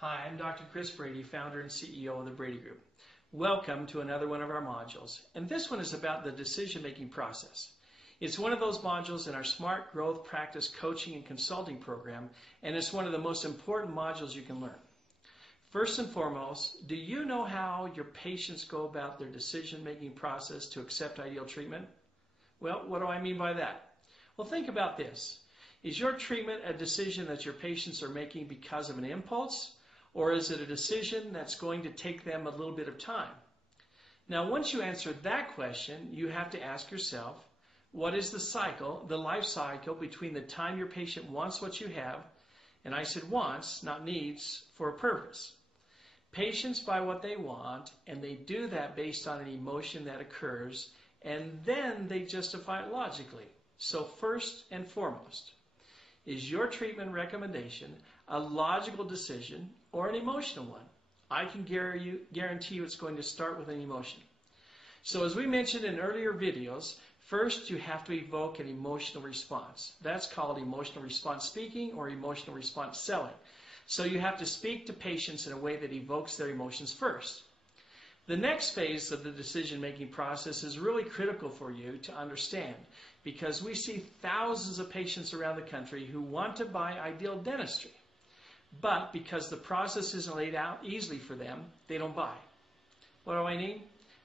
Hi, I'm Dr. Chris Brady, founder and CEO of the Brady Group. Welcome to another one of our modules, and this one is about the decision-making process. It's one of those modules in our Smart Growth Practice Coaching and Consulting program, and it's one of the most important modules you can learn. First and foremost, do you know how your patients go about their decision-making process to accept ideal treatment? Well, what do I mean by that? Well, think about this. Is your treatment a decision that your patients are making because of an impulse? Or is it a decision that's going to take them a little bit of time? Now, once you answer that question, you have to ask yourself, what is the cycle, the life cycle between the time your patient wants what you have, and I said wants, not needs, for a purpose. Patients buy what they want, and they do that based on an emotion that occurs, and then they justify it logically. So first and foremost, is your treatment recommendation a logical decision or an emotional one? I can guarantee you it's going to start with an emotion. So as we mentioned in earlier videos, first you have to evoke an emotional response. That's called emotional response speaking or emotional response selling. So you have to speak to patients in a way that evokes their emotions first. The next phase of the decision-making process is really critical for you to understand because we see thousands of patients around the country who want to buy ideal dentistry. But because the process isn't laid out easily for them, they don't buy. What do I mean?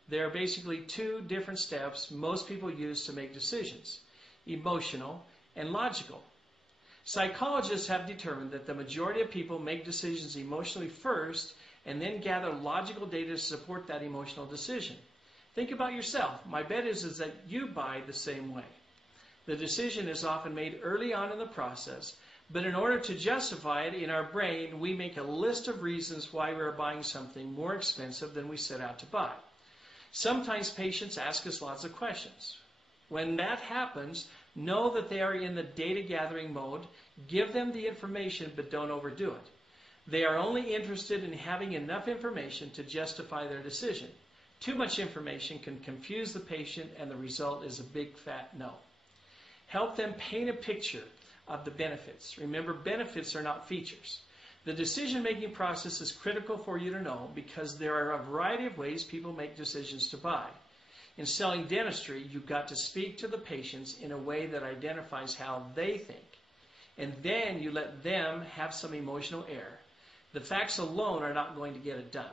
There are basically two different steps most people use to make decisions: emotional and logical. Psychologists have determined that the majority of people make decisions emotionally first and then gather logical data to support that emotional decision. Think about yourself. My bet is that you buy the same way. The decision is often made early on in the process, but in order to justify it in our brain, we make a list of reasons why we are buying something more expensive than we set out to buy. Sometimes patients ask us lots of questions. When that happens, know that they are in the data gathering mode. Give them the information, but don't overdo it. They are only interested in having enough information to justify their decision. Too much information can confuse the patient, and the result is a big fat no. Help them paint a picture of the benefits. Remember, benefits are not features. The decision-making process is critical for you to know because there are a variety of ways people make decisions to buy. In selling dentistry, you've got to speak to the patients in a way that identifies how they think. And then you let them have some emotional air. The facts alone are not going to get it done.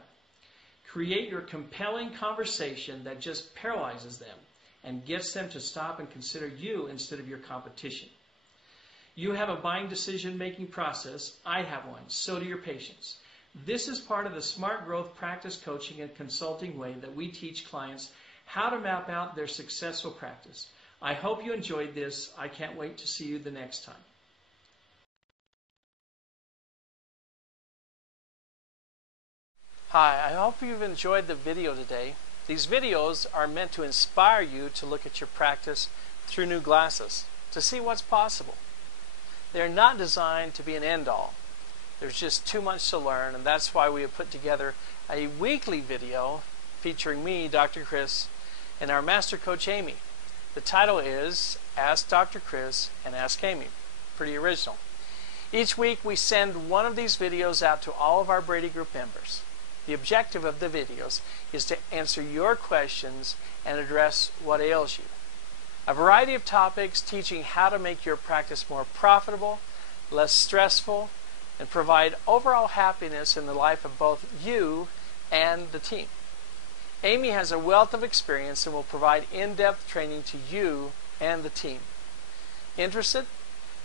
Create your compelling conversation that just paralyzes them and gets them to stop and consider you instead of your competition. You have a buying decision-making process. I have one. So do your patients. This is part of the Smart Growth Practice Coaching and Consulting way that we teach clients how to map out their successful practice. I hope you enjoyed this. I can't wait to see you the next time. Hi, I hope you've enjoyed the video today. These videos are meant to inspire you to look at your practice through new glasses, to see what's possible. They're not designed to be an end-all. There's just too much to learn, and that's why we have put together a weekly video featuring me, Dr. Chris, and our Master Coach, Amy. The title is Ask Dr. Chris and Ask Amy. Pretty original. Each week we send one of these videos out to all of our Brady Group members. The objective of the videos is to answer your questions and address what ails you. A variety of topics teaching how to make your practice more profitable, less stressful, and provide overall happiness in the life of both you and the team. Amy has a wealth of experience and will provide in-depth training to you and the team. Interested?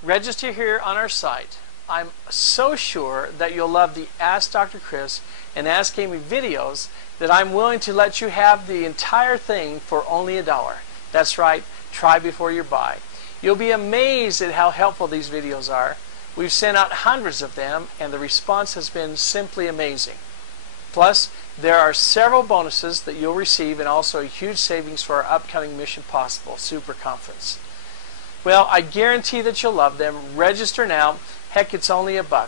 Register here on our site. I'm so sure that you'll love the Ask Dr. Chris and Ask Amy videos that I'm willing to let you have the entire thing for only $1. That's right, try before you buy. You'll be amazed at how helpful these videos are. We've sent out hundreds of them and the response has been simply amazing. Plus, there are several bonuses that you'll receive and also a huge savings for our upcoming Mission Possible Super Conference. Well, I guarantee that you'll love them. Register now. Heck, it's only $1.